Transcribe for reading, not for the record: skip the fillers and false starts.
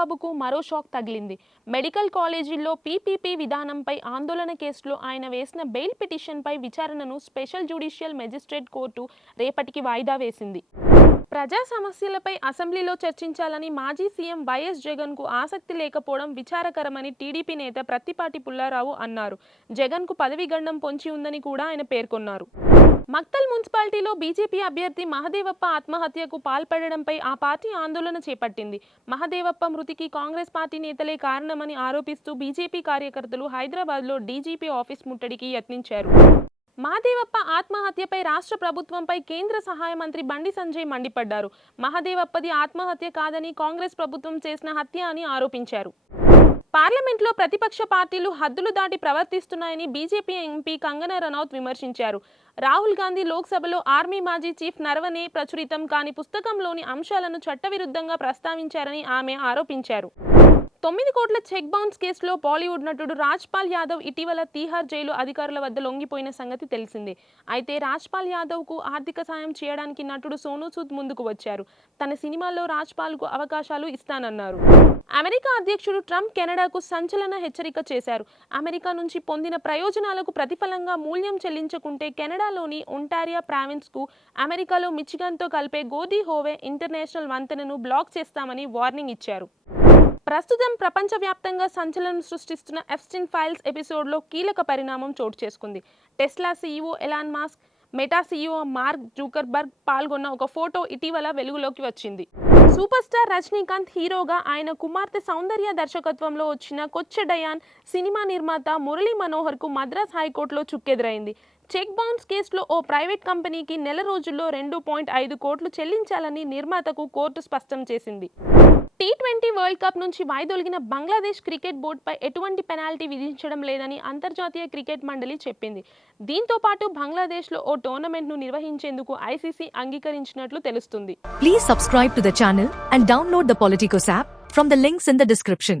చంద్రబాబుకు మరో షాక్ తగిలింది. మెడికల్ కాలేజీల్లో పీపీపీ విధానంపై ఆందోళన కేసులో ఆయన వేసిన బెయిల్ పిటిషన్పై విచారణను స్పెషల్ జ్యుడిషియల్ మెజిస్ట్రేట్ కోర్టు రేపటికి వాయిదా వేసింది. ప్రజా సమస్యలపై అసెంబ్లీలో చర్చించాలని మాజీ సీఎం వైఎస్ జగన్కు ఆసక్తి లేకపోవడం విచారకరమని టీడీపీ నేత ప్రత్తిపాటి పుల్లారావు అన్నారు. జగన్కు పదవీ గండం పొంచి ఉందని కూడా ఆయన పేర్కొన్నారు. మక్తల్ మున్సిపాలిటీలో బీజేపీ అభ్యర్థి మహదేవప్ప ఆత్మహత్యకు పాల్పడడంపై ఆ పార్టీ ఆందోళన చేపట్టింది. మహదేవప్ప మృతికి కాంగ్రెస్ పార్టీ నేతలే కారణమని ఆరోపిస్తూ బీజేపీ కార్యకర్తలు హైదరాబాద్లో డీజీపీ ఆఫీస్ ముట్టడికి యత్నించారు. మహదేవప్ప ఆత్మహత్యపై రాష్ట్ర ప్రభుత్వంపై కేంద్ర సహాయ మంత్రి బండి సంజయ్ మండిపడ్డారు. మహదేవప్పది ఆత్మహత్య కాదని కాంగ్రెస్ ప్రభుత్వం చేసిన హత్య అని ఆరోపించారు. పార్లమెంట్లో ప్రతిపక్ష పార్టీలు హద్దులు దాటి ప్రవర్తిస్తున్నాయని బీజేపీ ఎంపీ కంగనా రనౌత్ విమర్శించారు. రాహుల్ గాంధీ లోక్సభలో ఆర్మీ మాజీ చీఫ్ నరవనే ప్రచురితం కాని పుస్తకంలోని అంశాలను చట్టవిరుద్ధంగా ప్రస్తావించారని ఆమె ఆరోపించారు. 9 కోట్ల చెక్ బౌన్స్ కేసులో బాలీవుడ్ నటుడు రాజ్పాల్ యాదవ్ ఇటీవల తీహార్ జైలు అధికారుల వద్ద లొంగిపోయిన సంగతి తెలిసిందే. అయితే రాజ్పాల్ యాదవ్కు ఆర్థిక సాయం చేయడానికి నటుడు సోనూ సూద్ ముందుకు వచ్చారు. తన సినిమాల్లో రాజ్పాల్కు అవకాశాలు ఇస్తానన్నారు. అమెరికా అధ్యక్షుడు ట్రంప్ కెనడాకు సంచలన హెచ్చరిక చేశారు. అమెరికా నుంచి పొందిన ప్రయోజనాలకు ప్రతిఫలంగా మూల్యం చెల్లించకుంటే కెనడాలోని ఒంటారియా ప్రావిన్స్కు అమెరికాలో మిచిగన్తో కలిపే గోదీ హోవే ఇంటర్నేషనల్ వంతెనను బ్లాక్ చేస్తామని వార్నింగ్ ఇచ్చారు. ప్రస్తుతం ప్రపంచవ్యాప్తంగా సంచలనం సృష్టిస్తున్న ఎప్స్టీన్ ఫైల్స్ ఎపిసోడ్లో కీలక పరిణామం చోటు చేసుకుంది. Tesla CEO Elon Musk, meta CEO mark Zuckerberg పాల్గొన్న ఒక ఫోటో ఇటీవల వెలుగులోకి వచ్చింది. సూపర్ స్టార్ రజనీకాంత్ హీరోగా ఆయన కుమార్తె సౌందర్య దర్శకత్వంలో వచ్చిన కొచ్చడయాన్ సినిమా నిర్మాత మురళీ మనోహర్కు మద్రాస్ హైకోర్టులో చుక్కెదురైంది. చెక్ బౌన్స్ కేసులో ఓ ప్రైవేట్ కంపెనీకి నెల రోజుల్లో 2.5 కోట్లు చెల్లించాలని నిర్మాతకు కోర్టు స్పష్టం చేసింది. T20 వరల్డ్ కప్ నుంచి వైదొలిగిన బంగ్లాదేశ్ క్రికెట్ బోర్డుపై ఎటువంటి పెనాల్టీ విధించడం లేదని అంతర్జాతీయ క్రికెట్ మండలి చెప్పింది. దీంతో పాటు బంగ్లాదేశ్లో ఓ టోర్నమెంట్ను నిర్వహించేందుకు ఐసీసీ అంగీకరించినట్లు తెలుస్తుంది. Please subscribe to the channel and download the Politicos app from the links in the description.